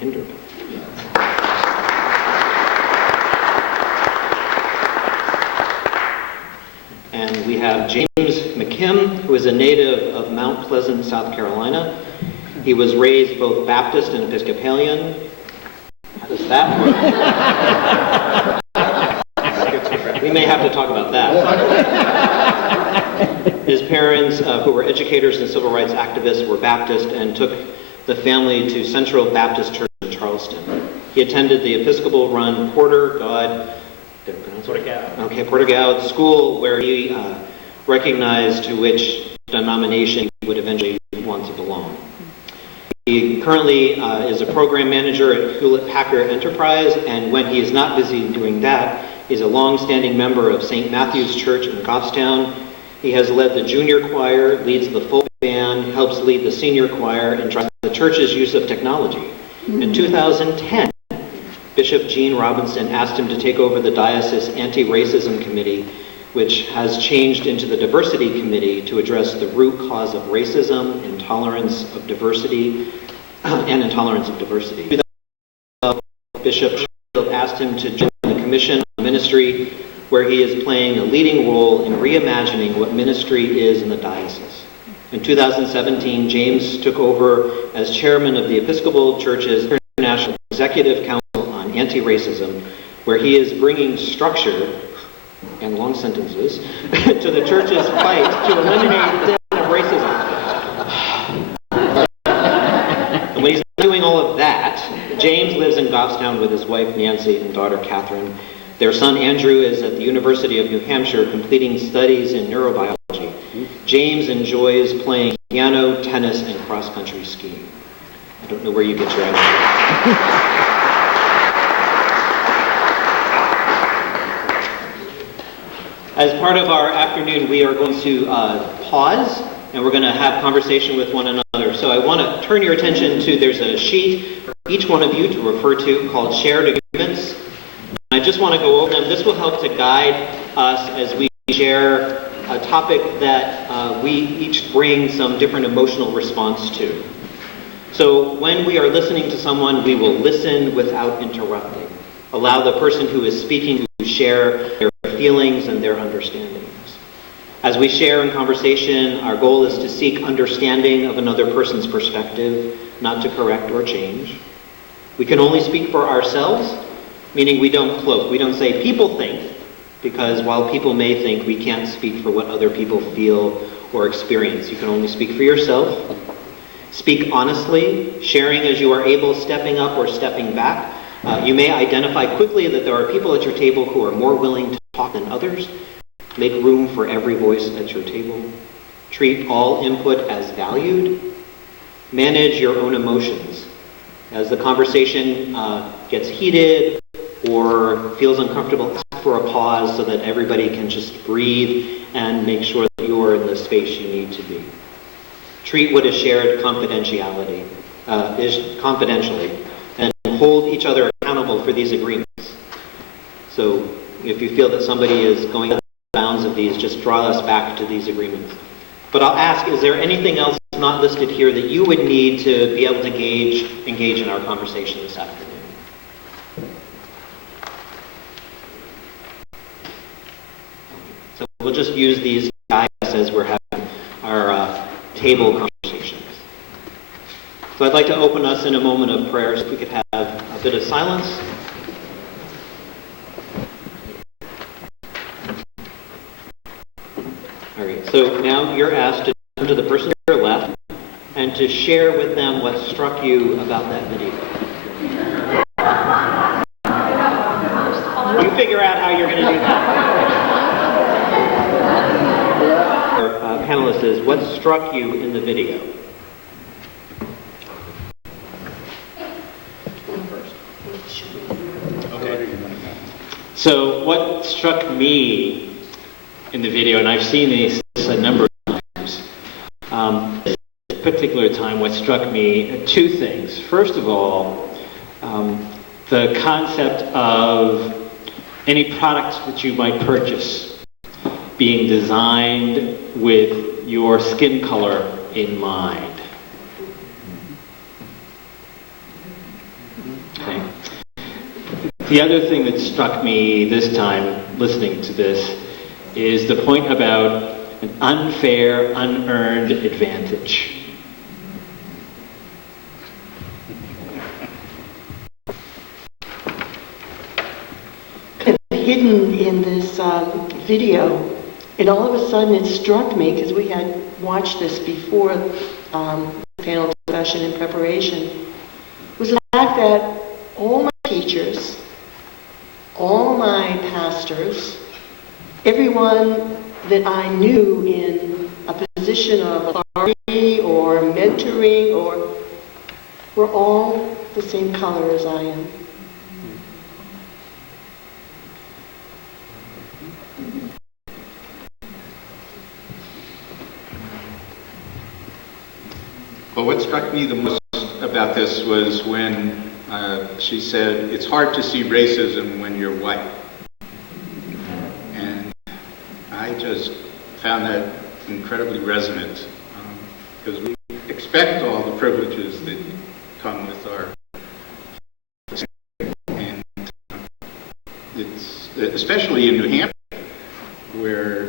Hinderman. And we have James McKim, who is a native of Mount Pleasant, South Carolina. He was raised both Baptist and Episcopalian. How does that work? We may have to talk about that. His parents, who were educators and civil rights activists, were Baptist and took the family to Central Baptist Church in Charleston. He attended the Episcopal-run Porter-Gaud School, where he recognized to which denomination he would eventually want to belong. He currently is a program manager at Hewlett-Packard Enterprise, and when he is not busy doing that, he's a long-standing member of St. Matthew's Church in Goffstown. He has led the junior choir, leads the folk band, helps lead the senior choir, and drives the church's use of technology. In 2010, Bishop Gene Robinson asked him to take over the diocese anti-racism committee, which has changed into the diversity committee to address the root cause of racism, intolerance of diversity, and intolerance of diversity. Bishop asked him to join the commission on ministry, where he is playing a leading role in reimagining what ministry is in the diocese. In 2017, James took over as chairman of the Episcopal Church's International Executive Council on Anti-Racism, where he is bringing structure and long sentences to the church's fight to eliminate racism. And when he's doing all of that, James lives in Goffstown with his wife Nancy and daughter Catherine. Their son Andrew is at the University of New Hampshire completing studies in neurobiology. James enjoys playing piano, tennis, and cross-country skiing. I don't know where you get your energy. As part of our afternoon, we are going to pause, and we're going to have conversation with one another. So I want to turn your attention to, there's a sheet for each one of you to refer to called Shared Agreements. I just want to go over them. This will help to guide us as we share a topic that we each bring some different emotional response to. So when we are listening to someone, we will listen without interrupting. Allow the person who is speaking to share their feelings and their understandings. As we share in conversation, our goal is to seek understanding of another person's perspective, not to correct or change. We can only speak for ourselves, meaning we don't cloak. We don't say, people think, because while people may think, we can't speak for what other people feel or experience. You can only speak for yourself. Speak honestly, sharing as you are able, stepping up or stepping back. You may identify quickly that there are people at your table who are more willing to talk than others. Make room for every voice at your table. Treat all input as valued. Manage your own emotions. As the conversation gets heated or feels uncomfortable, ask for a pause so that everybody can just breathe and make sure that you're in the space you need to be. Treat what is shared confidentially, and hold each other accountable for these agreements. So if you feel that somebody is going out of bounds of these, just draw us back to these agreements. But I'll ask, is there anything else not listed here that you would need to be able to engage in our conversation this afternoon? So we'll just use these guys as we're having our table conversations. So I'd like to open us in a moment of prayer, so if we could have a bit of silence. All right, so now you're asked to turn to the person to your left and to share with them what struck you about that video. You figure out how you're going to do that. Our panelist is, what struck you in the video? Okay. So what struck me in the video, and I've seen this a number of times, this particular time, what struck me, two things. First of all, the concept of any products that you might purchase being designed with your skin color in mind. Okay. The other thing that struck me this time listening to this is the point about an unfair, unearned advantage. Hidden in this video, and all of a sudden it struck me, because we had watched this before the panel discussion in preparation, was the fact that all my teachers, all my pastors, everyone that I knew in a position of authority or mentoring were all the same color as I am. Well, what struck me the most about this was when she said, it's hard to see racism when you're white. And I just found that incredibly resonant, because we expect all the privileges that come with our, and it's, especially in New Hampshire, where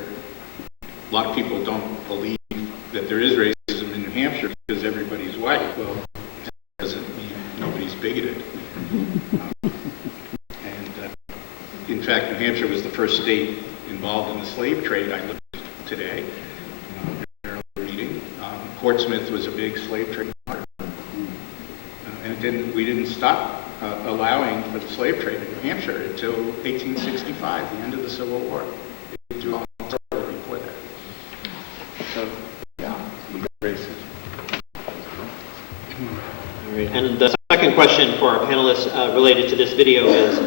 a lot of people don't believe that there is racism in New Hampshire because everybody's white. Well, that doesn't mean nobody's bigoted. In fact, New Hampshire was the first state involved in the slave trade. I looked today, reading. Portsmouth was a big slave trade market. And we didn't stop allowing for the slave trade in New Hampshire until 1865, the end of the Civil War. It was long before that. So, yeah, racist. And the second question for our panelists related to this video is,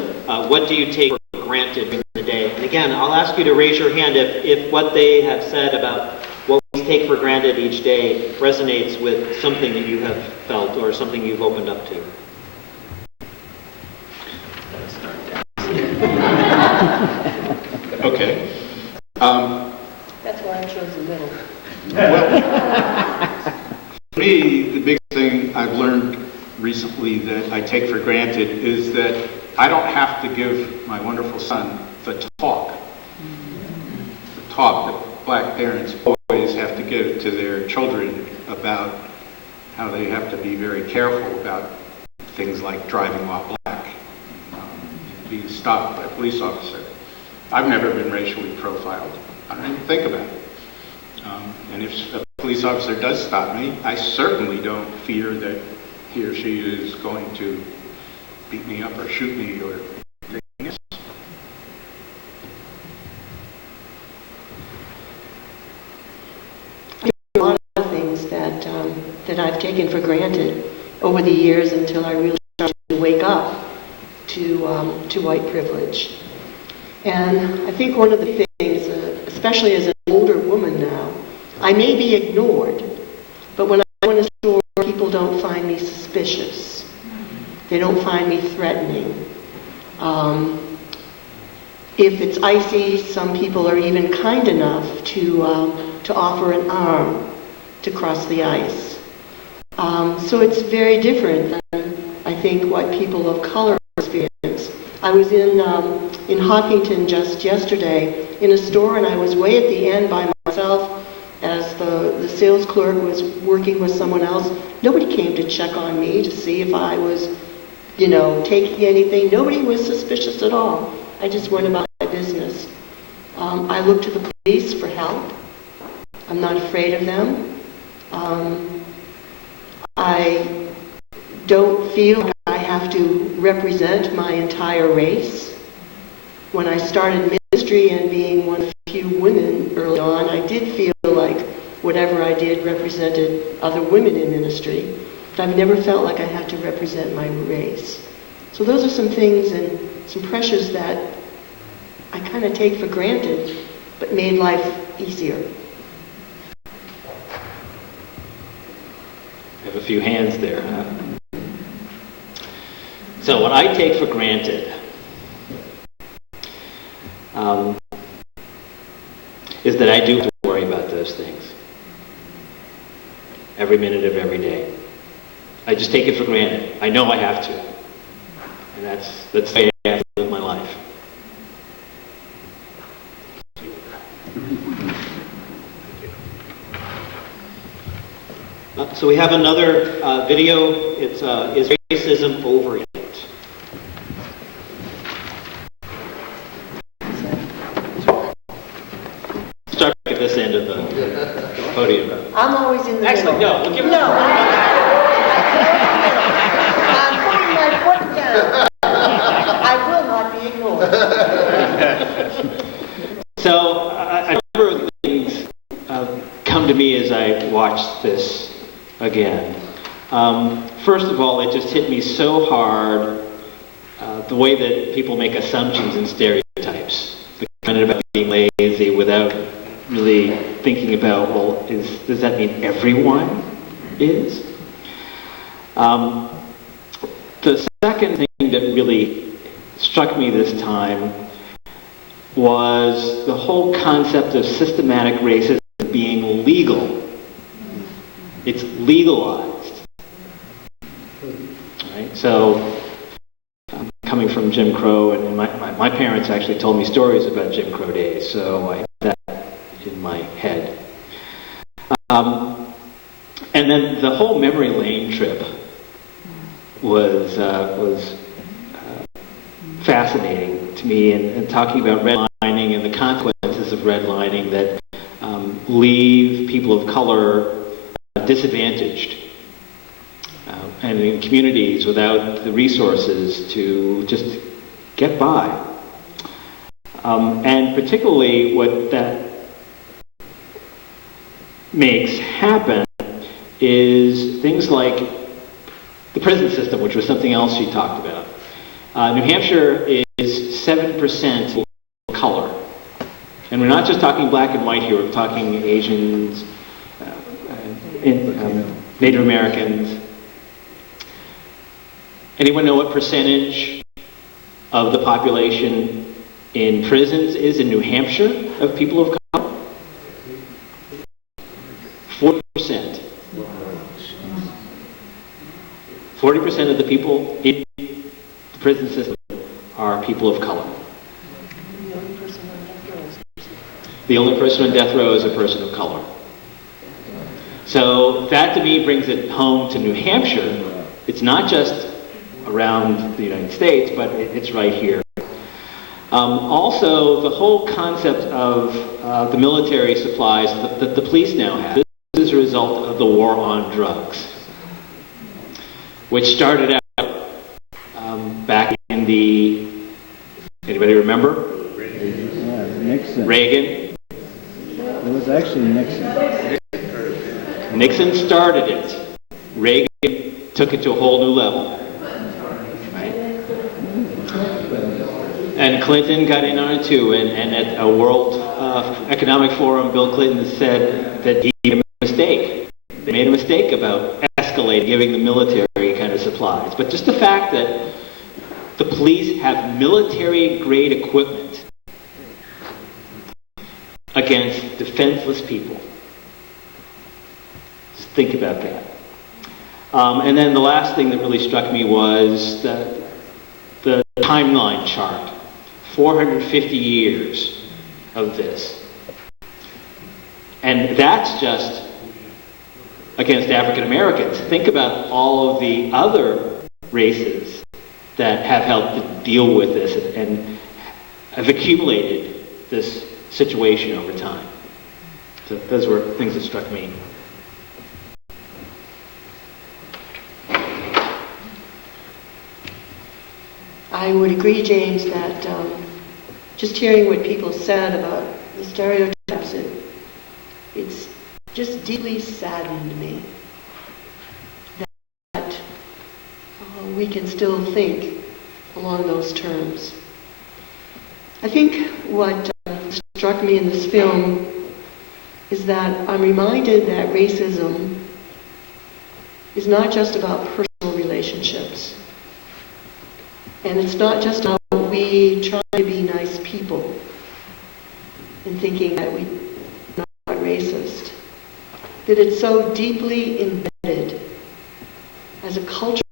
what do you take for granted during the day? And again, I'll ask you to raise your hand if what they have said about what we take for granted each day resonates with something that you have felt or something you've opened up to. Okay. That's why I chose the middle. Well, for me, the big thing I've learned recently that I take for granted is that I don't have to give my wonderful son the talk that black parents always have to give to their children about how they have to be very careful about things like driving while black, being stopped by a police officer. I've never been racially profiled. I don't even think about it. And if a police officer does stop me, I certainly don't fear that he or she is going to beat me up or shoot me or anything else. A lot of things that I've taken for granted over the years until I really started to wake up to white privilege. And I think one of the things, especially as an older woman now, I may be ignored, but when I go in a store, people don't find me suspicious. They don't find me threatening. If it's icy, some people are even kind enough to offer an arm to cross the ice. So it's very different than, I think, what people of color experience. I was in Hopkinton just yesterday in a store, and I was way at the end by myself as the sales clerk was working with someone else. Nobody came to check on me to see if I was, taking anything. Nobody was suspicious at all. I just went about my business. I look to the police for help. I'm not afraid of them. I don't feel like I have to represent my entire race. When I started ministry and being one of the few women early on, I did feel like whatever I did represented other women in ministry. But I've never felt like I had to represent my race. So those are some things and some pressures that I kind of take for granted, but made life easier. I have a few hands there, huh? So what I take for granted is that I do have to worry about those things every minute of every day. I just take it for granted. I know I have to. And that's the way I have to live my life. So we have another video. It's Is Racism Over Yet? Start at this end of the podium. I'm always in the Actually, middle. no, we'll give it. No, I'm putting my foot down. I will not be ignored. So a number of things come to me as I watch this again. First of all, it just hit me so hard the way that people make assumptions and stereotypes. The kind of about being lazy without really thinking about, well, does that mean everyone is? The second thing that really struck me this time was the whole concept of systematic racism being legal. It's legalized. Right? So, coming from Jim Crow, and my parents actually told me stories about Jim Crow days, so I have that in my head. And then the whole memory lane trip was fascinating to me, and talking about redlining and the consequences of redlining that leave people of color disadvantaged and in communities without the resources to just get by. And particularly what that makes happen is things like the prison system, which was something else she talked about. New Hampshire is 7% color. And we're not just talking black and white here, we're talking Asians, Native Americans. Anyone know what percentage of the population in prisons is in New Hampshire of people of color? 40%. 40% of the people in the prison system are people of color. The only person on death row is a person of color. So that to me brings it home to New Hampshire. It's not just around the United States, but it's right here. Also, the whole concept of the military supplies that the police now have. This is a result of the war on drugs, which started out back in the, anybody remember? Nixon. Reagan. It was actually Nixon. Nixon started it. Reagan took it to a whole new level. Right? And Clinton got in on it too. And at a World Economic Forum, Bill Clinton said that he made a mistake. They made a mistake about escalating, giving the military kind of supplies. But just the fact that the police have military-grade equipment against defenseless people. Just think about that. And then the last thing that really struck me was the timeline chart. 450 years of this. And that's just against African Americans. Think about all of the other races that have helped to deal with this and have accumulated this situation over time. So those were things that struck me. I would agree, James, that just hearing what people said about the stereotypes, it's just deeply saddened me that we can still think along those terms. I think what struck me in this film is that I'm reminded that racism is not just about personal relationships. And it's not just about we trying to be nice people and thinking that we're not racist. That it's so deeply embedded as a cultural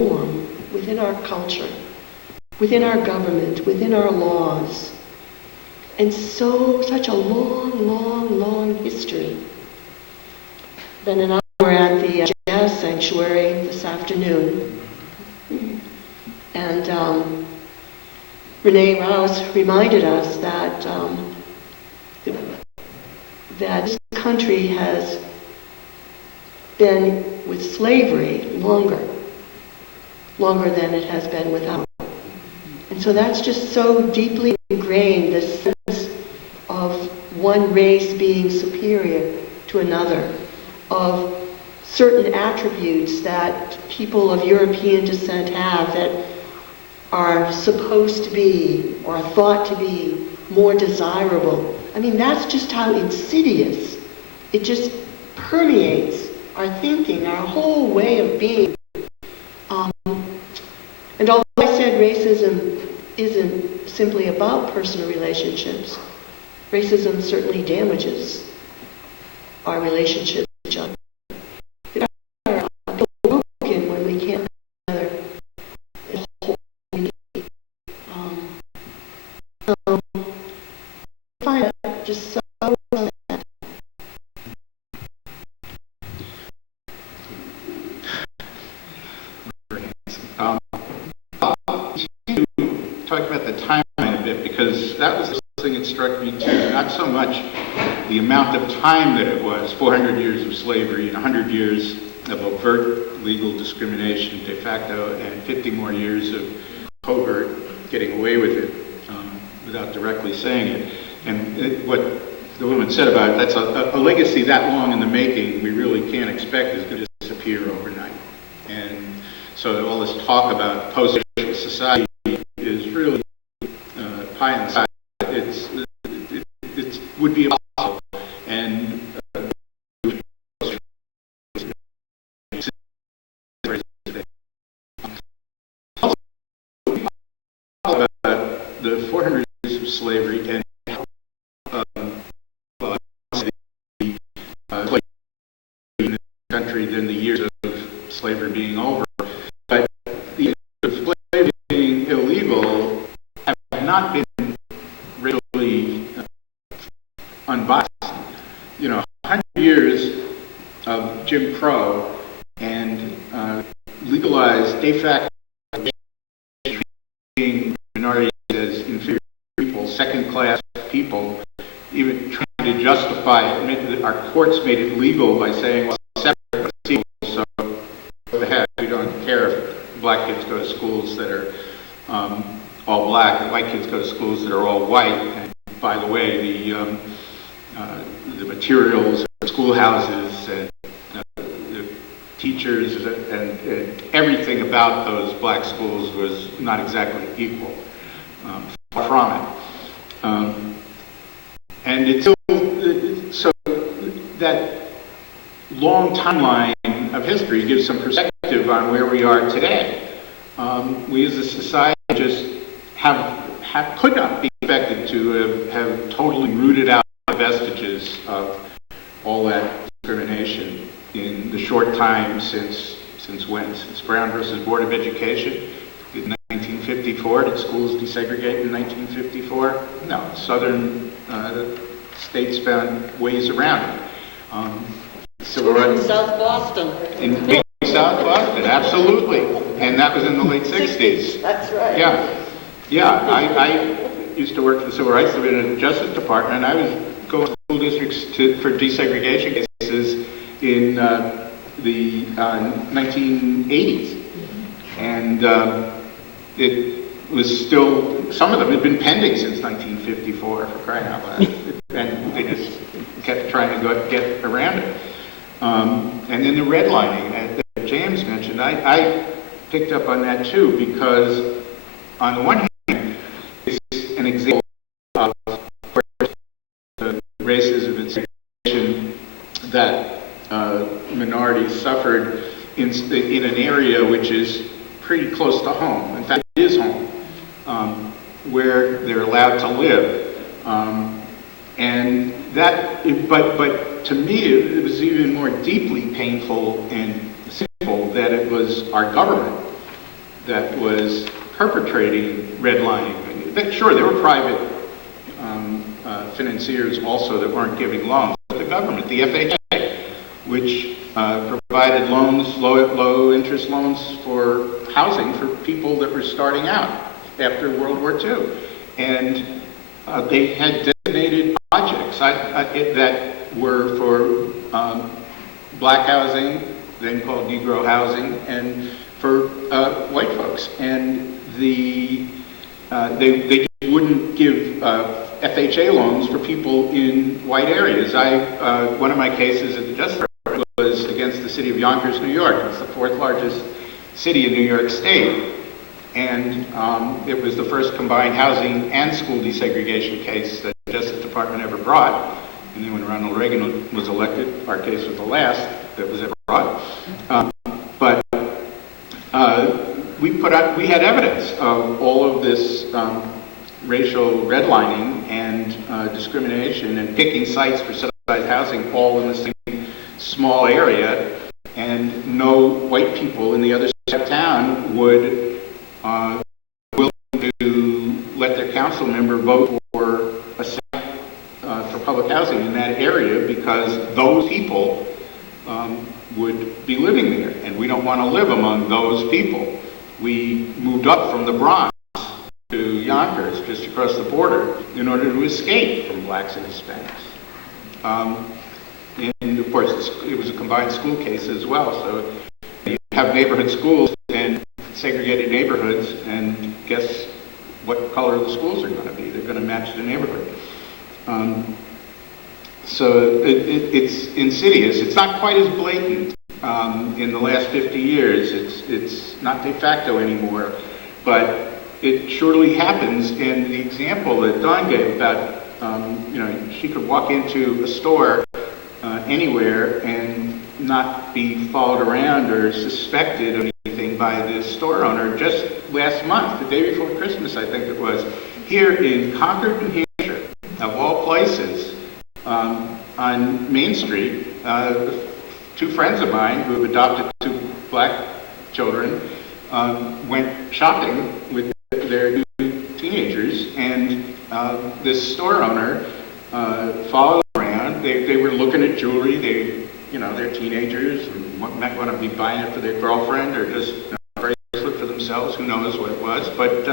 norm within our culture within our government, within our laws, and such a long, long, long history. Ben and I were at the Jazz Sanctuary this afternoon, and Renee Rouse reminded us that that this country has been with slavery longer than it has been without. And so that's just so deeply ingrained, this sense of one race being superior to another, of certain attributes that people of European descent have that are supposed to be or are thought to be more desirable. I mean, that's just how insidious it just permeates our thinking, our whole way of being. And although I said racism isn't simply about personal relationships, racism certainly damages our relationships with each other. We are broken when we can't come together as a whole community. So I find that just so sad. Talk about the timeline a bit, because that was the thing that struck me too. Not so much the amount of time that it was, 400 years of slavery and 100 years of overt legal discrimination de facto, and 50 more years of covert getting away with it without directly saying it. And what the woman said about it, that's a legacy that long in the making, we really can't expect is going to disappear overnight. And so all this talk about post-racial society is really pie in the sky. It would be impossible. And about the 400 years of slavery and in the country than the years of slavery being over. But the years of slavery being illegal have not been really unbiased. 100 years of Jim Crow and legalized de facto treating minorities as inferior people, second-class people, even trying to justify it. That our courts made it legal by saying, well, separate people, so go ahead. We don't care if black kids go to schools that are all black, and white kids go to schools that are all white. And by the way, the materials, and schoolhouses, and the teachers, and everything about those black schools was not exactly equal. Far from it. And it's so that long timeline of history gives some perspective on where we are today. We as a society just could not be expected to have totally rooted out the vestiges of all that discrimination in the short time since when? Since Brown versus Board of Education in 1954. Did schools desegregate in 1954? No. Southern states found ways around it. Civil rights. In South Boston. In South Boston, absolutely. And that was in the late 60s. That's right. Yeah. I used to work for the Civil Rights Division of the Justice Department, and I was going to school districts for desegregation cases in the 1980s. And it was still, some of them had been pending since 1954, for crying out loud. And they just kept trying to get around it. And then the redlining that James mentioned, I picked up on that too, because on the one hand, it's an example of the racism and segregation that minorities suffered in an area which is pretty close to home. In fact, it is home, where they're allowed to live. And that, but to me, it was even more deeply painful and sinful that it was our government that was perpetrating redlining. Sure, there were private financiers also that weren't giving loans, but the government, the FHA, which provided loans, low interest loans for housing for people that were starting out after World War II. And they had designated projects that were for black housing, then called Negro housing, and for white folks. And they wouldn't give FHA loans for people in white areas. One of my cases at the Justice Department was against the city of Yonkers, New York. It's the fourth largest city in New York State. And it was the first combined housing and school desegregation case that the Justice Department ever brought. And then when Ronald Reagan was elected, our case was the last that was ever brought. We had evidence of all of this racial redlining and discrimination and picking sites for subsidized housing all in the same small area, and no white people in the other side of town would willing to let their council member vote for a site for public housing in that area because those people would be living there, and we don't want to live among those people. We moved up from the Bronx to Yonkers, just across the border, in order to escape from blacks and Hispanics. And of course, it was a combined school case as well, so you have neighborhood schools and segregated neighborhoods, and guess what color the schools are going to be? They're going to match the neighborhood. So it's insidious. It's not quite as blatant in the last 50 years. It's not de facto anymore, but it surely happens. And the example that Dawn gave about, she could walk into a store anywhere and not be followed around or suspected of anything by the store owner. Just last month, the day before Christmas, I think it was, here in Concord, New Hampshire, of all places, on Main Street, two friends of mine who have adopted two black children went shopping with their two teenagers, and this store owner followed them around. They were looking at jewelry. They're teenagers and might want to be buying it for their girlfriend or just a bracelet for themselves. Who knows what it was? But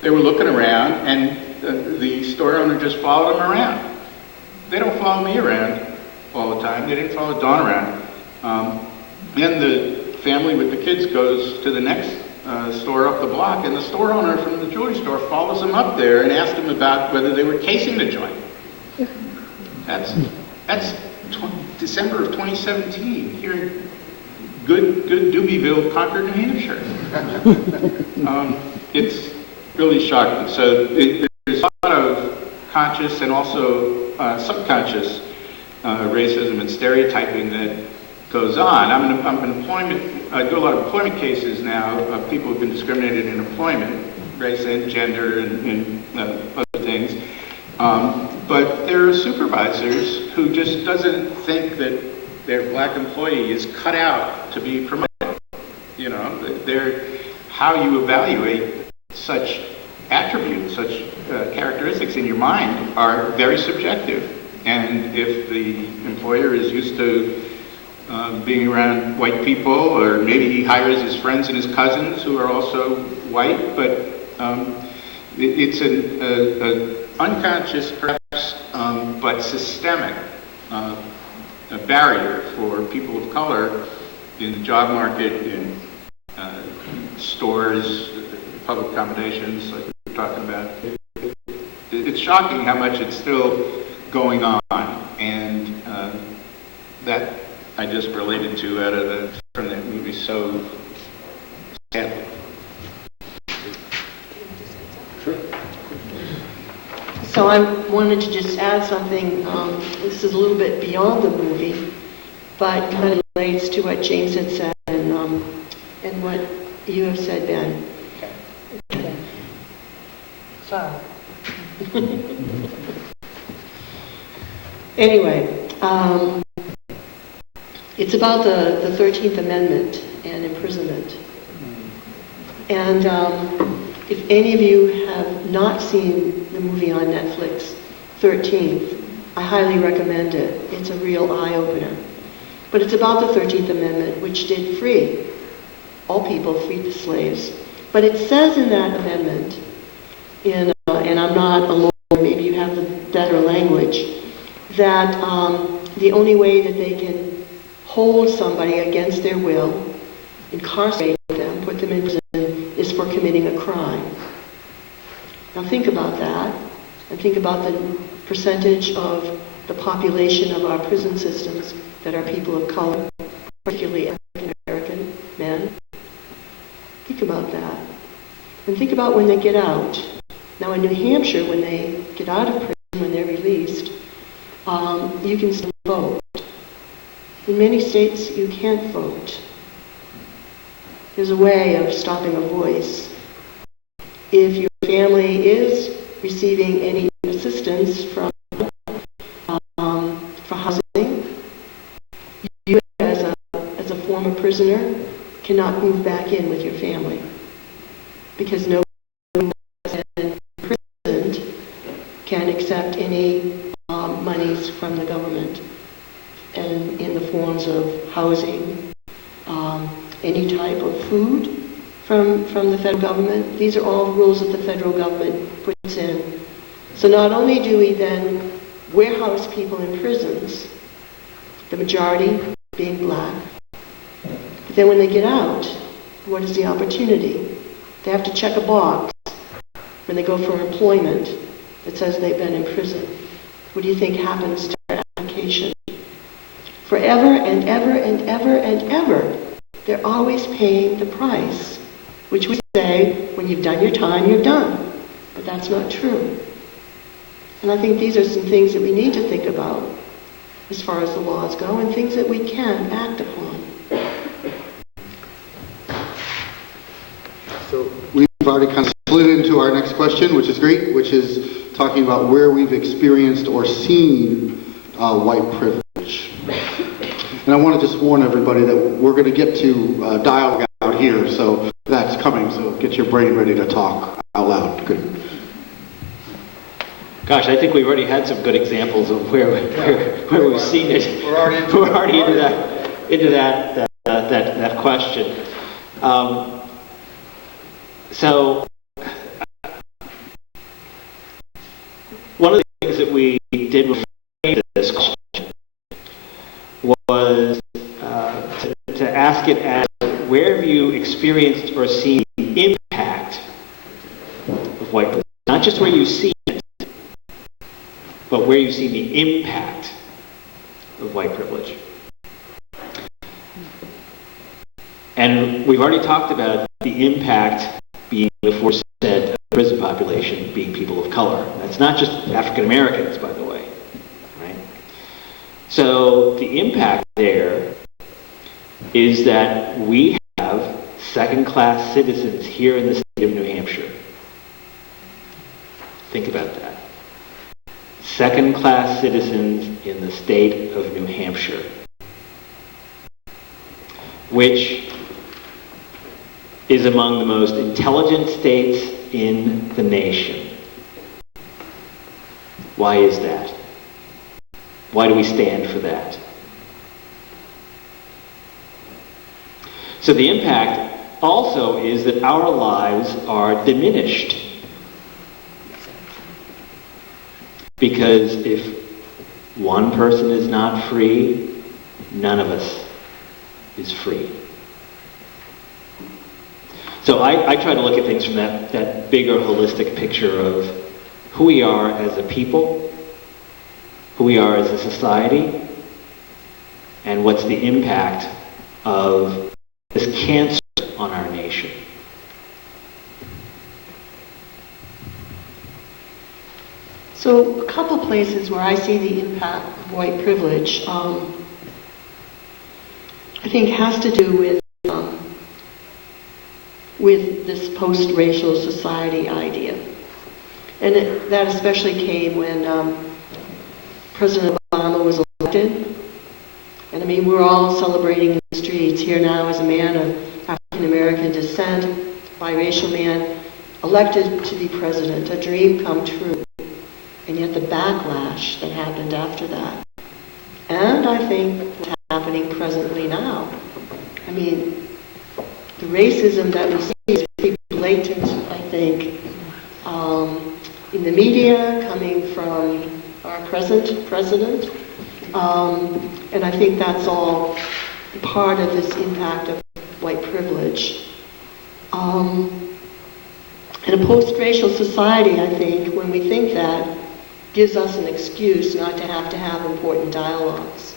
they were looking around, and the store owner just followed them around. They don't follow me around all the time. They didn't follow Dawn around. Then the family with the kids goes to the next store up the block, and the store owner from the jewelry store follows them up there and asks them about whether they were casing the joint. That's December of 2017 here in good Doobie-ville, Concord, New Hampshire. It's really shocking. So there's a lot of conscious and also subconscious racism and stereotyping that goes on. I do a lot of employment cases now of people who've been discriminated in employment, race and gender and other things. But there are supervisors who just doesn't think that their black employee is cut out to be promoted. How you evaluate such attributes, such characteristics in your mind are very subjective. And if the employer is used to being around white people, or maybe he hires his friends and his cousins who are also white, but it's an unconscious, perhaps, but systemic barrier for people of color in the job market, in stores, public accommodations, like we were talking about. It's shocking how much it's still going on, and that I just related to from that movie so sadly. Sure. So I wanted to just add something. This is a little bit beyond the movie, but kind of relates to what James had said and what you have said, Ben. Okay. Sorry. Anyway, it's about the 13th Amendment and imprisonment. And If any of you have not seen the movie on Netflix, 13th, I highly recommend it. It's a real eye-opener. But it's about the 13th Amendment, which did free all people, freed the slaves. But it says in that amendment, and I'm not a lawyer, maybe you have the better language, that the only way that they can hold somebody against their will, incarcerate them, put them in prison, is for committing a crime. Now think about that, and think about the percentage of the population of our prison systems that are people of color, particularly African American men. Think about that. And think about when they get out. Now in New Hampshire, when they get out of prison, when they're released, you can still vote. In many states, you can't vote. There's a way of stopping a voice. If your family is receiving any assistance for housing, you as a former prisoner cannot move back in with your family because no one who has been imprisoned can accept any monies from the government and in the forms of housing, any type of food from the federal government. These are all rules that the federal government puts in. So not only do we then warehouse people in prisons, the majority being black, but then when they get out, what is the opportunity? They have to check a box when they go for employment that says they've been in prison. What do you think happens to their application? Forever and ever and ever and ever, they're always paying the price, which we say, when you've done your time, you're done. But that's not true. And I think these are some things that we need to think about as far as the laws go, and things that we can act upon. So we've already kind of slid into our next question, which is great, which is talking about where we've experienced or seen white privilege. And I want to just warn everybody that we're going to get to dialogue out here, so that's coming, so get your brain ready to talk out loud. Good. Gosh, I think we've already had some good examples of where we've seen it. We're already into that question. So one of the things that we did with this question was to ask it as, where have you experienced or seen the impact of white privilege? Not just where you see it, but where you see the impact of white privilege. And we've already talked about the impact being the 4% of the prison population being people of color. That's not just African Americans, by the way. Right? So the impact there is that we have second-class citizens here in the state of New Hampshire. Think about that. Second-class citizens in the state of New Hampshire, which is among the most intelligent states in the nation. Why is that? Why do we stand for that? So the impact also is that our lives are diminished. Because if one person is not free, none of us is free. So I try to look at things from that bigger holistic picture of who we are as a people, who we are as a society, and what's the impact of this cancer on our nation. So a couple places where I see the impact of white privilege, I think has to do with this post-racial society idea. And that especially came when President Obama was elected. And I mean, we're all celebrating in the streets here now as a man of African American descent, biracial man, elected to be president, a dream come true, and yet the backlash that happened after that. And I think what's happening presently now. I mean, the racism that we see is pretty blatant, I think, in the media, coming from our present president. And I think that's all part of this impact of white privilege. In a post-racial society, I think, when we think that, gives us an excuse not to have important dialogues.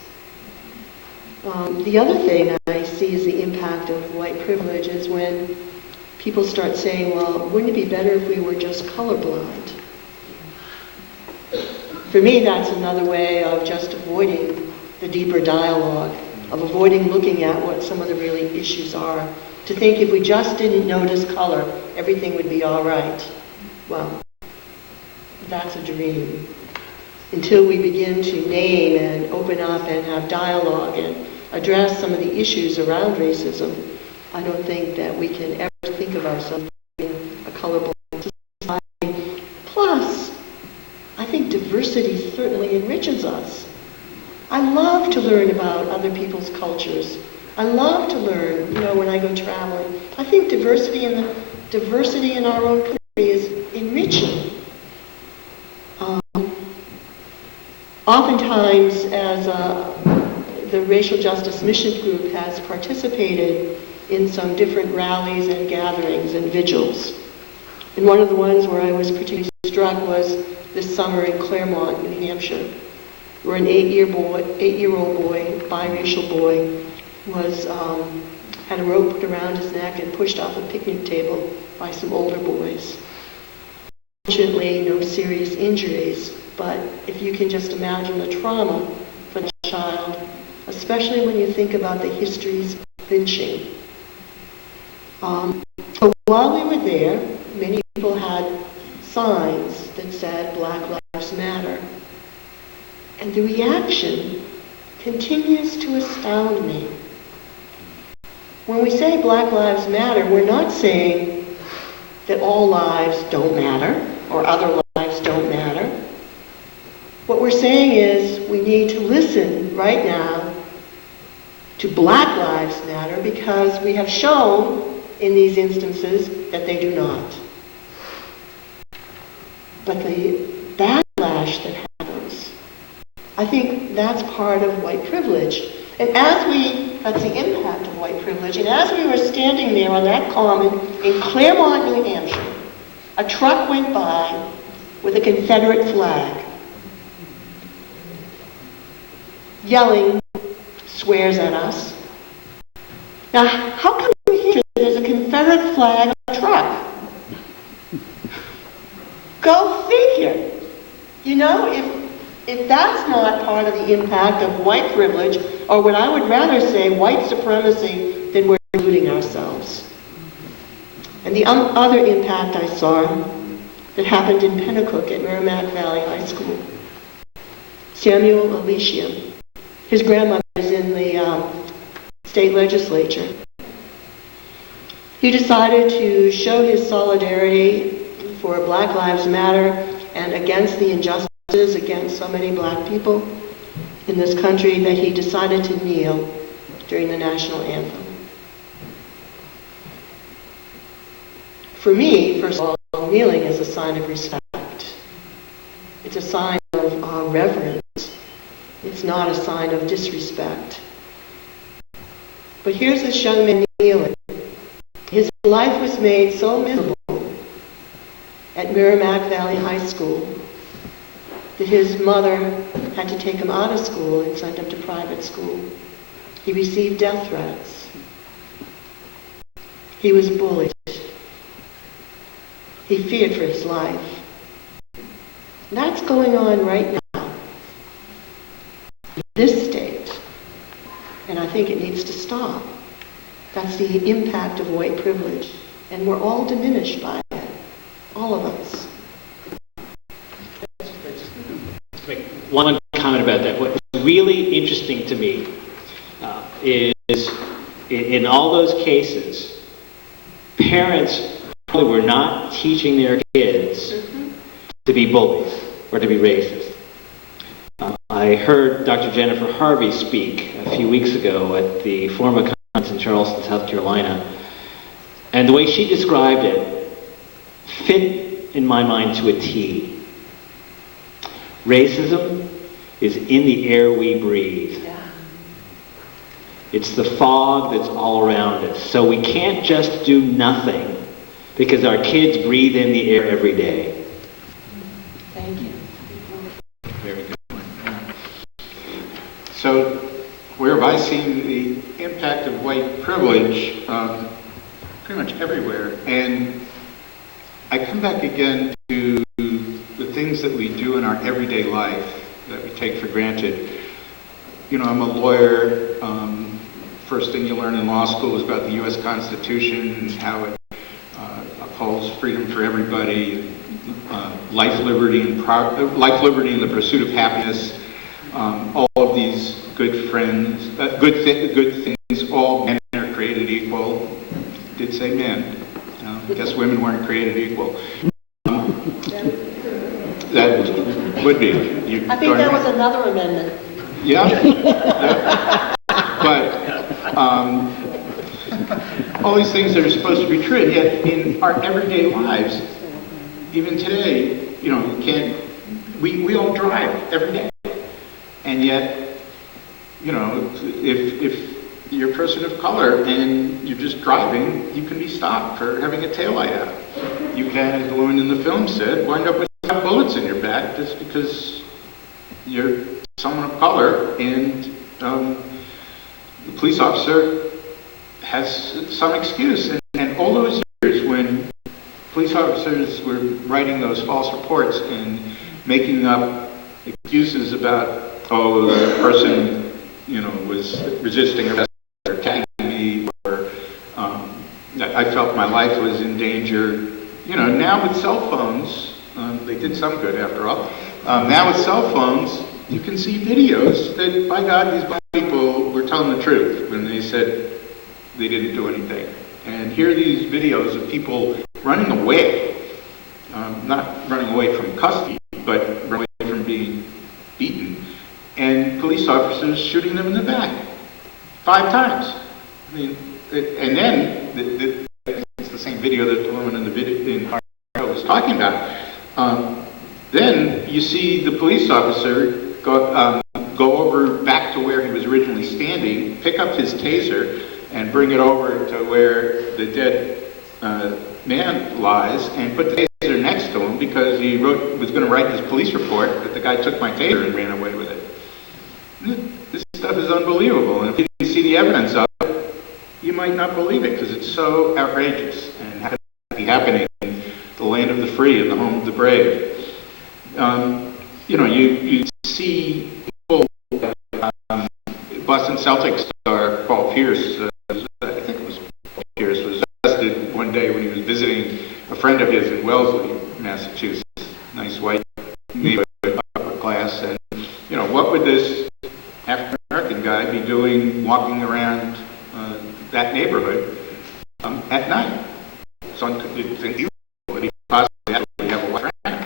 The other thing I see is the impact of white privilege is when people start saying, well, wouldn't it be better if we were just colorblind? For me, that's another way of just avoiding the deeper dialogue, of avoiding looking at what some of the really issues are. To think if we just didn't notice color, everything would be all right. Well, that's a dream. Until we begin to name and open up and have dialogue and address some of the issues around racism, I don't think that we can ever think of ourselves being a colorblind society. Plus, I think diversity certainly enriches us. I love to learn about other people's cultures. I love to learn, when I go traveling. I think diversity in our own country is enriching. Oftentimes, as the Racial Justice Mission Group has participated in some different rallies and gatherings and vigils. And one of the ones where I was particularly struck was this summer in Claremont, New Hampshire, where an 8-year-old boy, biracial boy, had a rope put around his neck and pushed off a picnic table by some older boys. Fortunately, no serious injuries, but if you can just imagine the trauma for the child, especially when you think about the histories of lynching. So while we were there, many people had signs that said Black Lives Matter. And the reaction continues to astound me. When we say Black Lives Matter, we're not saying that all lives don't matter or other lives don't matter. What we're saying is we need to listen right now to Black Lives Matter because we have shown in these instances that they do not. But the backlash that happens, I think that's part of white privilege. And that's the impact of white privilege. And as we were standing there on that common in Claremont, New Hampshire, a truck went by with a Confederate flag, yelling swears at us. Now, how come here there's a Confederate flag on a truck? Go figure. If that's not part of the impact of white privilege, or what I would rather say, white supremacy, then we're deluding ourselves. And the other impact I saw that happened in Pennacook at Merrimack Valley High School. Samuel Elysium, his grandmother is in the state legislature. He decided to show his solidarity for Black Lives Matter and against the injustices against so many black people in this country that he decided to kneel during the national anthem. For me, first of all, kneeling is a sign of respect. It's a sign of reverence. It's not a sign of disrespect. But here's this young man kneeling. His life was made so miserable at Merrimack Valley High School that his mother had to take him out of school and send him to private school. He received death threats. He was bullied. He feared for his life. That's going on right now in this state, and I think it needs to stop. That's the impact of white privilege, and we're all diminished by it, all of us. Make one comment about that. What's really interesting to me is in all those cases, parents we're not teaching their kids to be bullies or to be racist. I heard Dr. Jennifer Harvey speak a few weeks ago at the Forma Conference in Charleston, South Carolina, and the way she described it fit in my mind to a T. Racism is in the air we breathe. It's the fog that's all around us. So we can't just do nothing because our kids breathe in the air every day. Thank you. Very good point. So, where have I seen the impact of white privilege? Pretty much everywhere. And I come back again to the things that we do in our everyday life that we take for granted. You know, I'm a lawyer. First thing you learn in law school is about the U.S. Constitution and how it upholds freedom for everybody, life, liberty, and the pursuit of happiness. All of these good things. All men are created equal. Did say men. I guess women weren't created equal. That would be. I think that was another amendment. Yeah. But all these things that are supposed to be true, and yet in our everyday lives, even today, you know, we all drive every day. And yet, you know, if you're a person of color and you're just driving, you can be stopped for having a taillight out. You can, as the woman in the film said, wind up with bullets in your back just because you're someone of color, and the police officer has some excuse. And all those years when police officers were writing those false reports and making up excuses about, oh, the person, you know, was resisting arrest or attacking me, or I felt my life was in danger. You know, now with cell phones, they did some good after all. Now with cell phones, you can see videos that, by God, these black people were telling the truth when they said they didn't do anything. And here are these videos of people running away, not running away from custody, but running away from being beaten, and police officers shooting them in the back 5 times. I mean, and then it's the same video that the woman in the video in our was talking about. Then you see the police officer go over back to where he was originally standing, pick up his taser, and bring it over to where the dead man lies, and put the taser next to him because he was going to write his police report that the guy took my taser and ran away with it. This stuff is unbelievable, and if you didn't see the evidence of it, you might not believe it because it's so outrageous and how it be happening in the land of the free and the home of the brave. You know, you see people, Boston Celtics star Paul Pierce, I think it was Paul Pierce, was arrested one day when he was visiting a friend of his in Wellesley, Massachusetts. Nice white neighborhood, upper class. And, you know, what would this African-American guy be doing walking around that neighborhood at night? Some could think he would possibly have a white friend.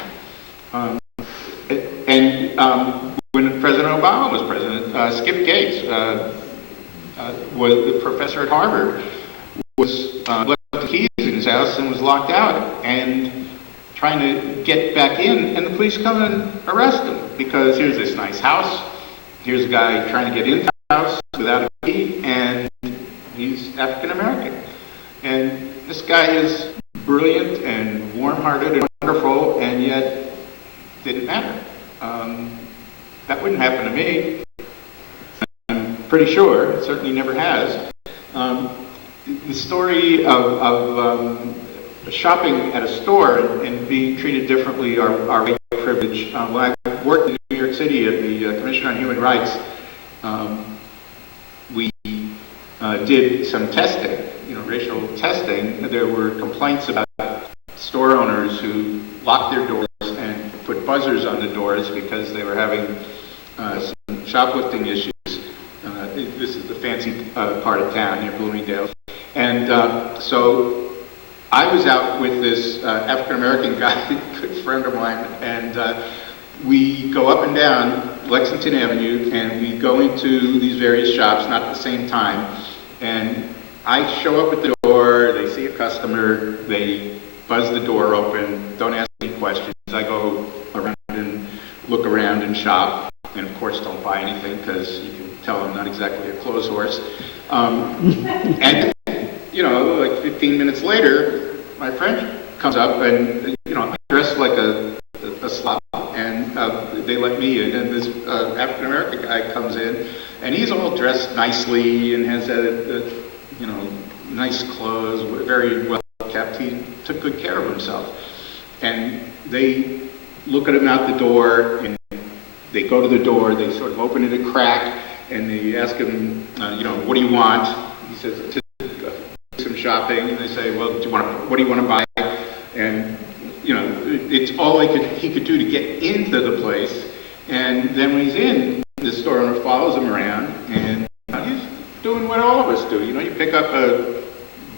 When President Obama was president, Skip Gates, was the professor at Harvard, was left the keys in his house and was locked out and trying to get back in, and the police come and arrest him because here's this nice house, here's a guy trying to get into the house without a key, and he's African American. And this guy is brilliant and warm-hearted and wonderful, and yet didn't matter. That wouldn't happen to me. I'm pretty sure. It certainly never has. The story of shopping at a store and being treated differently are white privilege. When I worked in New York City at the Commission on Human Rights, we did some testing, racial testing. There were complaints about store owners who locked their doors and put buzzers on the doors because they were having some shoplifting issues. This is the fancy part of town near Bloomingdale. And so I was out with this African-American guy, good friend of mine, and we go up and down Lexington Avenue, and we go into these various shops, not at the same time, and I show up at the door, they see a customer, they buzz the door open, don't ask any questions. I go around and look around and shop, and of course don't buy anything because you can tell I'm not exactly a clothes horse. And, you know, like 15 minutes later, my friend comes up and, you know, dressed like a slob, and they let me in, and this African-American guy comes in, and he's all dressed nicely and has you know, nice clothes, very well kept. He took good care of himself. And they look at him out the door, and they go to the door, they sort of open it a crack, and they ask him, you know, what do you want? He says, to do some shopping, and they say, well, what do you want to buy? And, you know, it's all he could do to get into the place. And then when he's in, the store owner follows him around, and he's doing what all of us do. You know, you pick up a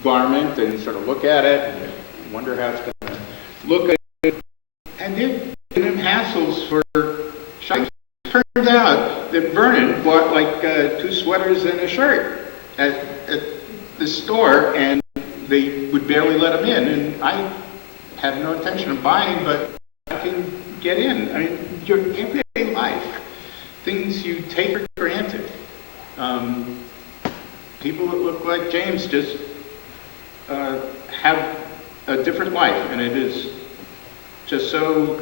garment and sort of look at it and wonder how it's going to look at it. And they're giving him hassles for shopping. Turns out that Vernon bought like 2 sweaters and a shirt at the store, and they would barely let him in. And I have no intention of buying, but I can get in. I mean, your everyday life, things you take for granted. People that look like James just have a different life, and it is just so,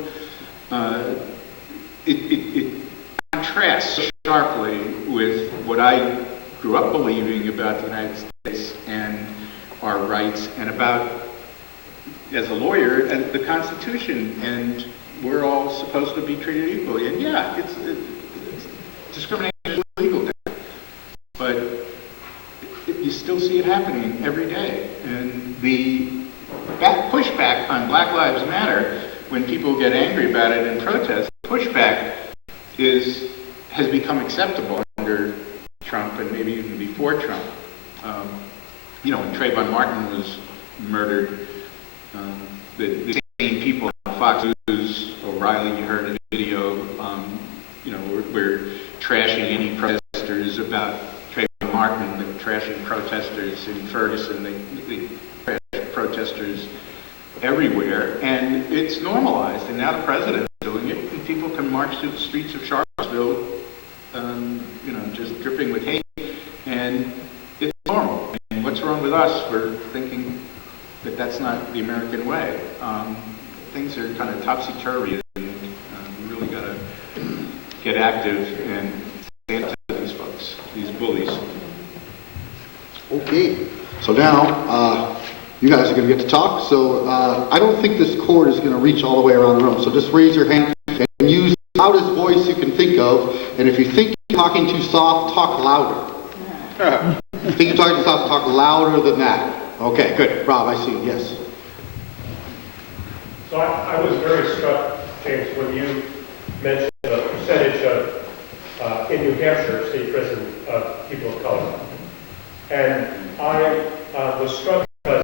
it contrasts sharply with what I grew up believing about the United States and our rights, and about, as a lawyer, and the Constitution, and we're all supposed to be treated equally. And yeah, it's discrimination is legal now, but you still see it happening every day. And the pushback on Black Lives Matter, when people get angry about it and protest, pushback has become acceptable under Trump, and maybe even before Trump. You know, when Trayvon Martin was murdered, the same people on Fox News, O'Reilly, you heard in the video, you know, we're trashing any protesters about Trayvon Martin, but trashing protesters in Ferguson, they trash protesters everywhere, and it's normalized, and now the president's doing it, and people can march through the streets of Charlottesville, you know, just dripping with hate, and it's normal. And what's wrong with us? We're thinking that that's not the American way. Things are kind of topsy-turvy, and we really got to get active and stand up to these folks, these bullies. Okay, so now you guys are going to get to talk. So I don't think this cord is going to reach all the way around the room. So just raise your hand and use the loudest voice you can think of. And if you think you're talking too soft, talk louder. If you think you're talking too soft, talk louder than that. Okay, good. Rob, I see you. Yes. So I was very struck, James, when you mentioned the percentage of, in New Hampshire state prison, of people of color. And I was struck because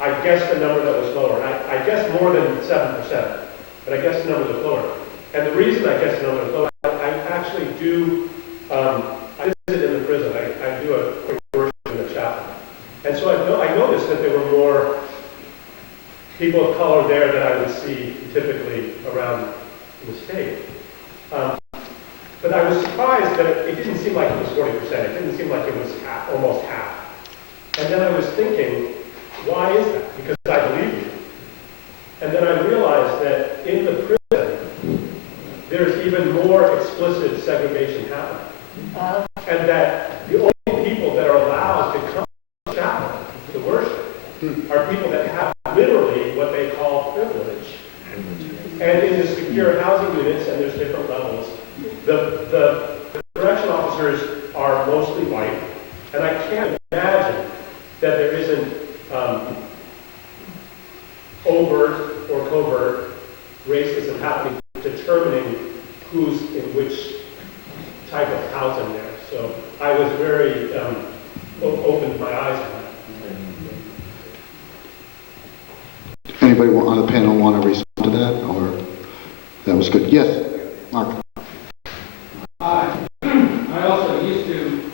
I guessed the number that was lower. I guessed more than 7%, but I guessed the number was lower. And the reason I guessed the number was lower, I actually do, I visit in the prison. I do a quick worship in the chapel. And so I noticed that there were more people of color there than I would see typically around the state. But I was surprised that it didn't seem like it was 40%. It didn't seem like it was almost half. And then I was thinking, why is that? Because I believe you. And then I realized that in the prison, there's even more explicit segregation happening. And that the only people that are allowed to come to chapel to worship are people that have literally what they call privilege. And in the secure housing units, and there's different levels, the correction officers are mostly white, and I can't imagine that there isn't overt or covert racism happening, determining who's in which type of housing there. So I was very opened my eyes on that. anybody on the panel want to respond to that, or that was good? Yes, Mark. I also used to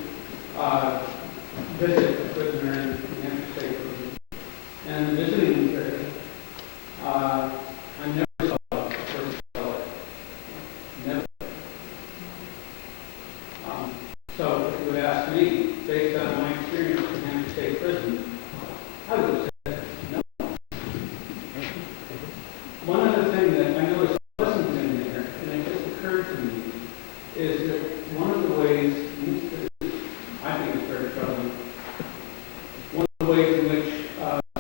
visit the prisoner in the Hampshire State Prison, and the visiting period, I never saw a person of color. Never. So if you would ask me, based on my experience in the Hampshire State Prison, I would have said no. One other thing that I noticed wasn't in there, and it just occurred to me, is that one of the ways, I think it's very troubling, one of the ways in which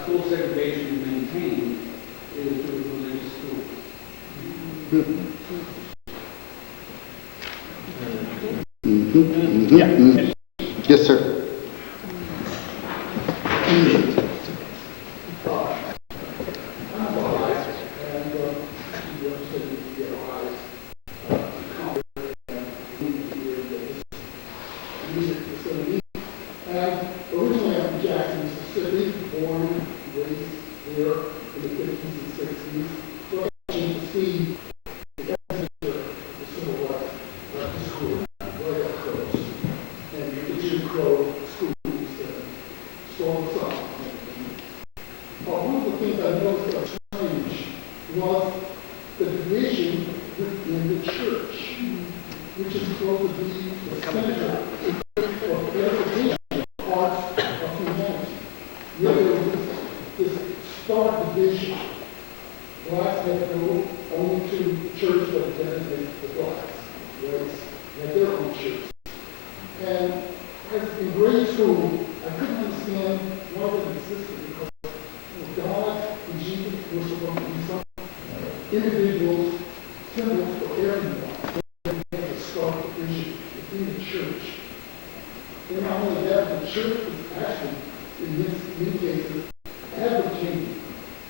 school segregation is maintained is through religious schools. Yes, sir. And originally I'm from Jackson, Mississippi, born and raised there in the 50s and 60s. So I came to see the essence of the civil rights school right up close. And the Jim Crow schools and so on. One of the things I noticed that was strange was the division within the church, which is supposed to be the center of everything. Parts of humanity. Yet there was this stark division. Blacks had to go only to church that designated the blacks. Whites had their own church. And in grade school, I couldn't understand why that existed because God and Jesus were supposed to be some individuals, symbols for everyone. They had a stark division within the church. And not only that, the church is actually, in many cases, advocating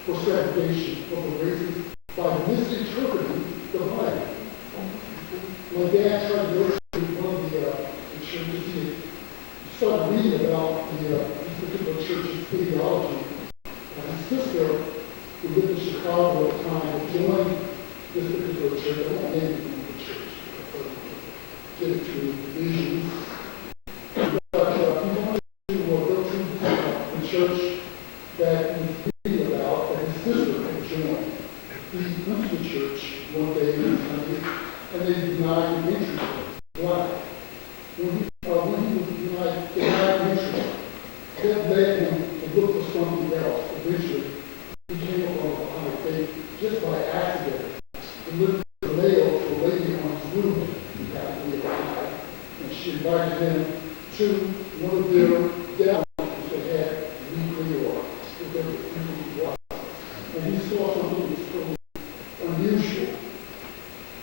for segregation of the races by misinterpreting the Bible. My dad tried to go to one of the churches. He started reading about this particular church's ideology. His sister, who lived in Chicago at the time, joined this particular church. I won't name the church, but get it to divisions. The church that he read about, that his sister had joined. He went to the church one day and they denied him entry. Why? When he was denied entry, that led him to look for something else. Eventually, he came upon the high faith just by accident. He looked at the mail to a lady on his roof, and she invited him to one of their gatherings. And he saw something that was so unusual.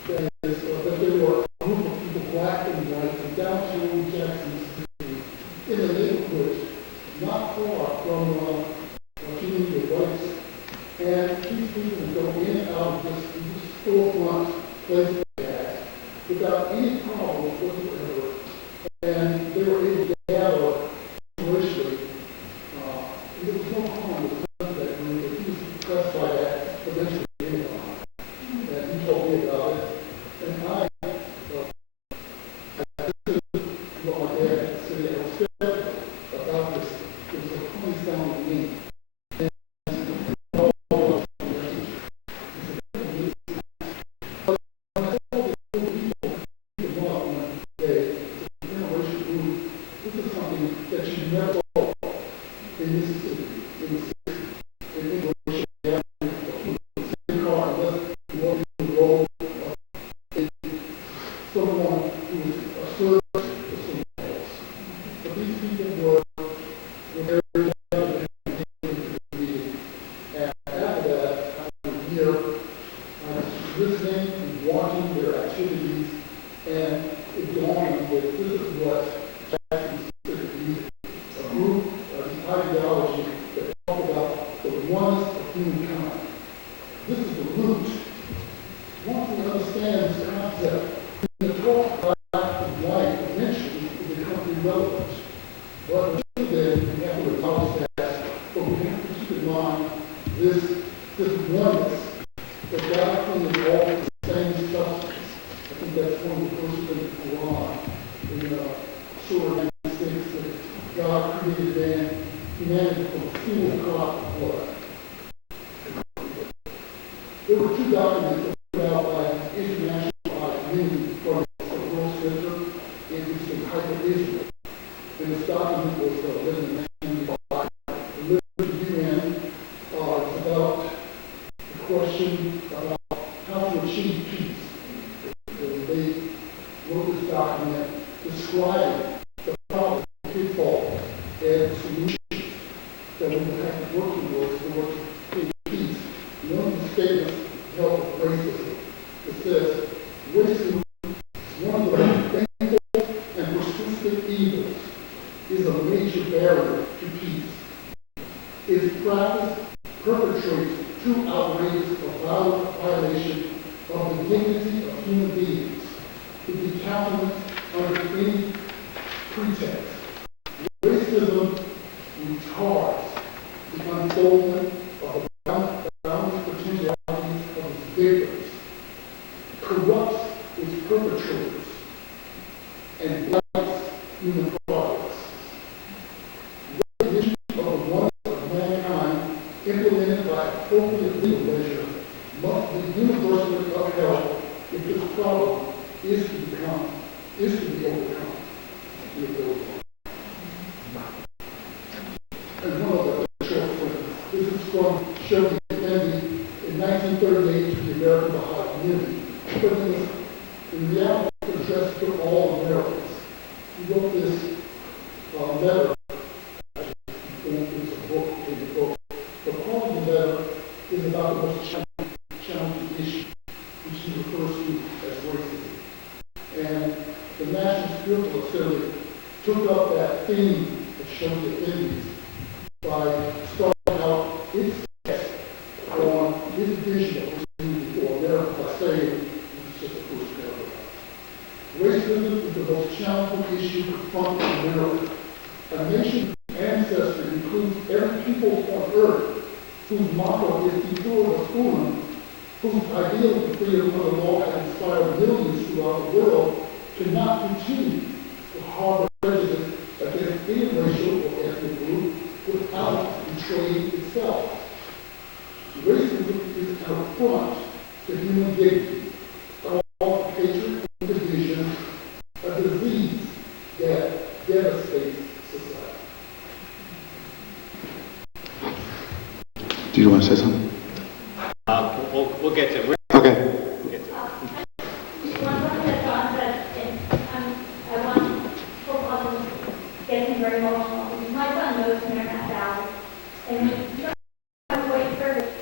That there were a group of people, black and white, in downtown Jackson City, in the neighborhood, not far from a community of whites. And these people would go in and out of this storefront place they had without any problems whatsoever. And they were able to gather racially. There was no harm with that group, but he was impressed by that eventually. And he told me about it. And I what my dad had said. I was skeptical about this. It was a funny sound to me. This is something that you never saw in Mississippi, in the city, in English, in car, unless you want to roll someone who is a servant or someone else. But these people were very down in the meeting. And after that, I was here, I was listening and watching their activities, and it dawned on me that this is what Jackson needed. A group, an ideology that talk about the oneness of humankind. This is the root. Once we understand this concept, we can talk about and white eventually it becomes irrelevant. But until then, we have to acknowledge that, but we have to keep in mind this oneness, that God created all the same substance. I think that's one of the verses in the Quran, in Surah 96, that God created humanity from a single drop of blood. There were two documents that were put out by an international community from the World Center in which was hyper Israel. And this document was written in 1995. The UN developed the question about how to achieve peace. And they wrote this document describing the problem, pitfalls, and solutions that we would have to work towards to create peace. One of the statements held with racism. It says, racism is one of the most painful and persistent evils, is a major barrier to peace. Its practice perpetrates two outrageous or violent violations of the dignity of human beings to be countenanced under any pretext. Racism retards the unfoldment of the boundless potentialities of its victims, corrupts its perpetrators, and blights human progress. Recognition of the oneness of mankind implemented by appropriate legal measure must be universally upheld if this problem is to be overcome. And one of the short films, this is from Shirley Effendi in 1938 to the American Baha'i community. But in reality, it's addressed to all Americans. He wrote this letter. It's a book in the book. The part of the letter is about the most challenging issue, which he refers to as racism. And the National Spiritual Assembly took up that theme of Shirley Effendi's by starting out its text on his vision of racism for America by saying, this is just the first paragraph. Racism is the most challenging issue confronting America. A nation's ancestry includes every people on earth whose motto is before the Uno, whose ideal of freedom of the law has inspired millions throughout the world, cannot continue to harbor prejudice against any racial or ethnic group without betraying itself. Racism is an affront to human dignity, called hatred and division, a disease that devastates society. Do you want to say something? We'll get to it. Okay. One thing that John said, and I want football to get me very emotional. My son knows Marinette Valley, and he has white privilege.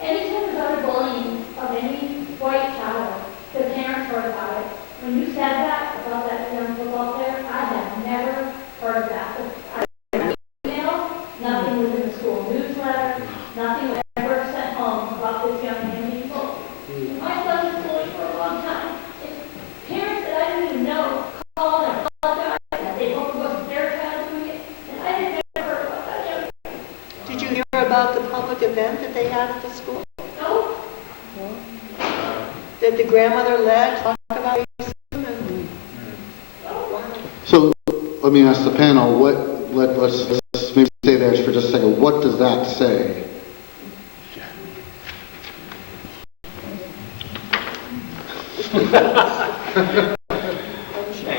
Anytime there's other bullying of any white child, the parents heard about it. When you said that about that young football player, I have never heard of that. Email, nothing was in the school newsletter, nothing was ever sent home about this young man being bullied. My son was bullied for a long time. And parents that I didn't even know called and apologized that they hoped it wasn't their child doing it, and I didn't ever heard about that young man. Did you hear about the public event that they had at the school? No? That the grandmother led, talk about racism and... So let me ask the panel, let's maybe stay there for just a second. What does that say?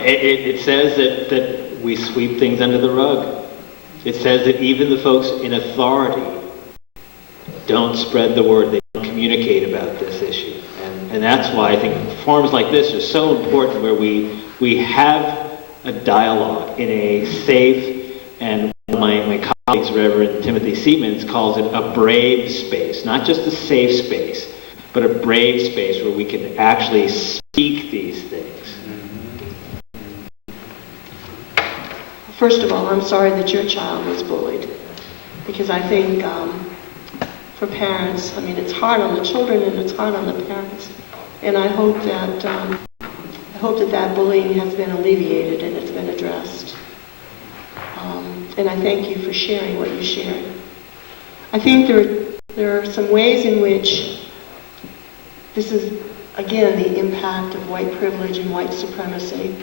It says that we sweep things under the rug. It says that even the folks in authority don't spread the word, they don't communicate about this issue. And that's why I think forums like this are so important, where we have a dialogue in a safe, and my colleagues, Reverend Timothy Siemens, calls it a brave space, not just a safe space, but a brave space where we can actually speak these things. First of all, I'm sorry that your child was bullied, because I think for parents, I mean, it's hard on the children and it's hard on the parents. And I hope that bullying has been alleviated and it's been addressed. And I thank you for sharing what you shared. I think there are there are some ways in which this is, again, the impact of white privilege and white supremacy.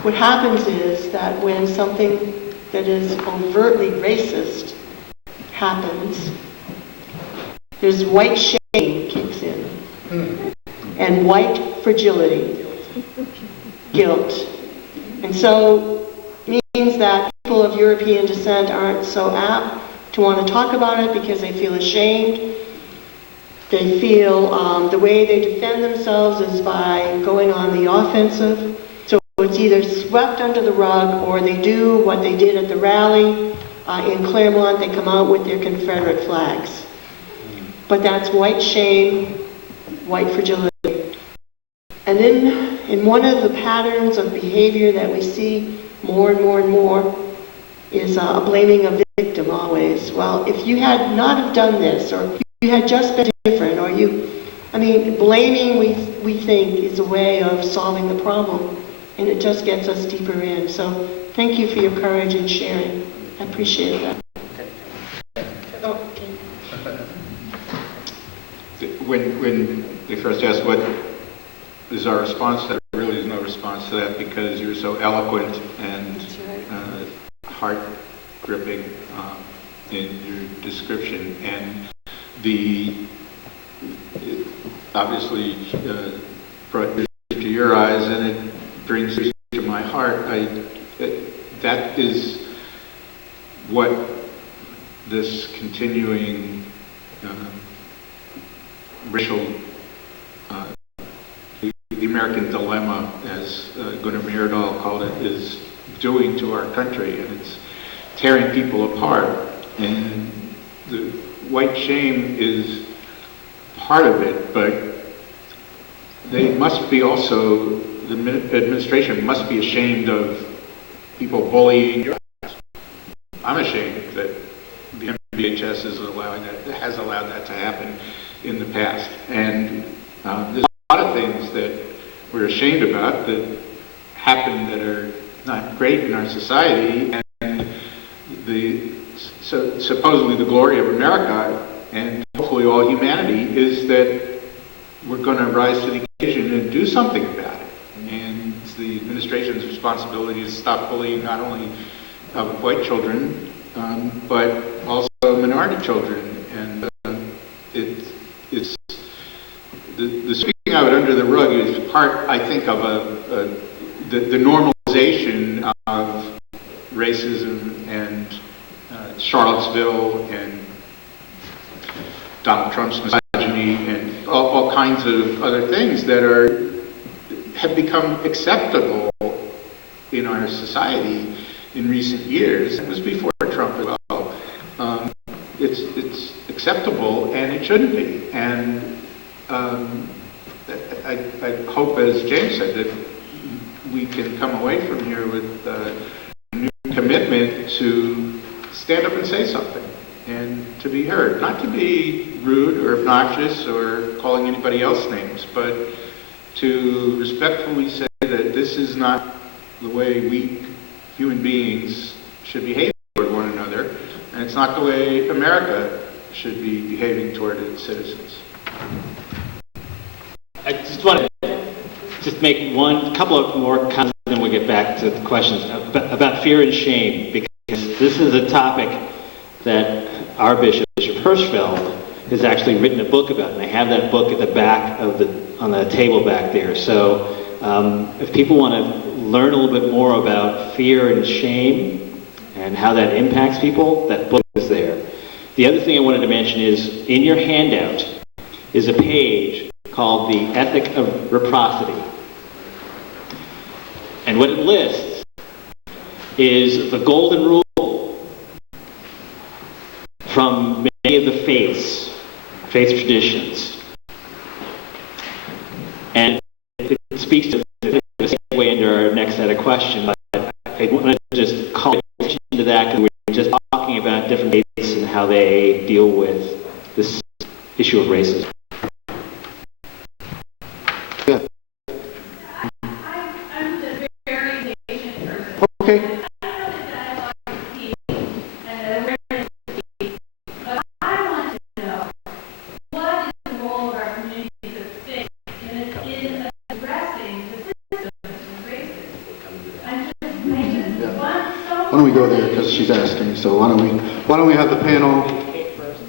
What happens is that when something that is overtly racist happens, there's white shame kicks in, and white fragility, guilt. And so it means that people of European descent aren't so apt to want to talk about it because they feel ashamed. They feel the way they defend themselves is by going on the offensive. So it's either swept under the rug or they do what they did at the rally in Claremont. They come out with their Confederate flags. But that's white shame, white fragility. And then in one of the patterns of behavior that we see more and more and more is a blaming of the victim always. Well, if you had not have done this, or you had just been different, or blaming we think is a way of solving the problem, and it just gets us deeper in. So thank you for your courage and sharing. I appreciate that. When they first asked what is our response to that, there really is no response to that because you're so eloquent and heart-gripping in your description. And it obviously brought tears to your eyes and it brings tears to my heart. That is what this continuing racial, the American dilemma, as Gunnar Myrdal called it, is doing to our country, and it's tearing people apart. And the white shame is part of it, but they must be also, the administration must be ashamed of people bullying your eyes. I'm ashamed that the MBHS has allowed that to happen in the past. And there's a lot of things that we're ashamed about that happen that are not great in our society. And supposedly the glory of America and hopefully all humanity is that we're going to rise to the occasion and do something about it. And it's the administration's responsibility to stop bullying not only of white children, but also minority children. And it's the sweeping of it under the rug is part, I think, of the normalization of racism and Charlottesville and Donald Trump's misogyny and all kinds of other things that have become acceptable in our society in recent years. It was before Trump as well. It's acceptable, and it shouldn't be. And I hope, as James said, that we can come away from here with a new commitment to stand up and say something and to be heard. Not to be rude or obnoxious or calling anybody else names, but to respectfully say that this is not the way we human beings should behave toward one another, and it's not the way America should be behaving toward its citizens. I just want to make one couple of more comments, and then we'll get back to the questions about fear and shame, because this is a topic that our Bishop Hirschfeld, has actually written a book about, and I have that book at the back of on the table back there. So if people want to learn a little bit more about fear and shame and how that impacts people, that book is there. The other thing I wanted to mention is in your handout is a page called The Ethic of Reciprocity. And what it lists is the golden rule from many of the faith traditions. And it speaks to the segue into our next set of questions. But I want to just call attention to that because we're just talking about different faiths and how they deal with this issue of racism. Yeah. I'm just a very patient person. Okay. I know that I want to see and awareness to see, but I want to know don't we go there because she's asking? So why don't we have the panel? Kate first.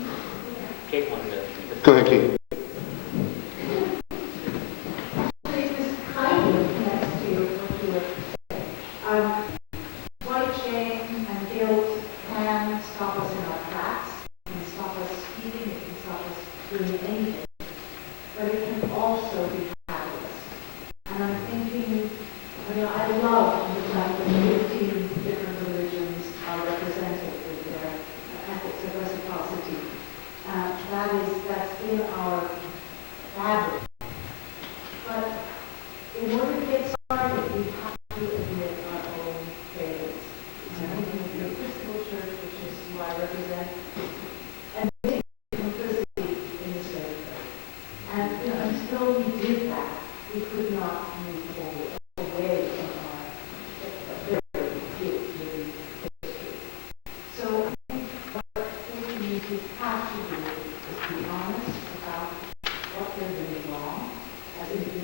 Kate wanted to. Go ahead, Kate. This kind of connects to what you were saying. White shame and guilt can stop us in our tracks, it can stop us speaking, it can stop us doing anything, but it can also be fabulous. And I'm thinking, I love the fact that 15 different religions are represented with their ethics of reciprocity. That's in our fabric. But in order to get started, we have to admit our own failings. And I think the Episcopal Church, which is who I represent, admitting complicity in this very thing. And until we did that, we could not move forward away from our very guilt-ridden history. So I think what communities have to do is be honest about what they're doing wrong as individuals.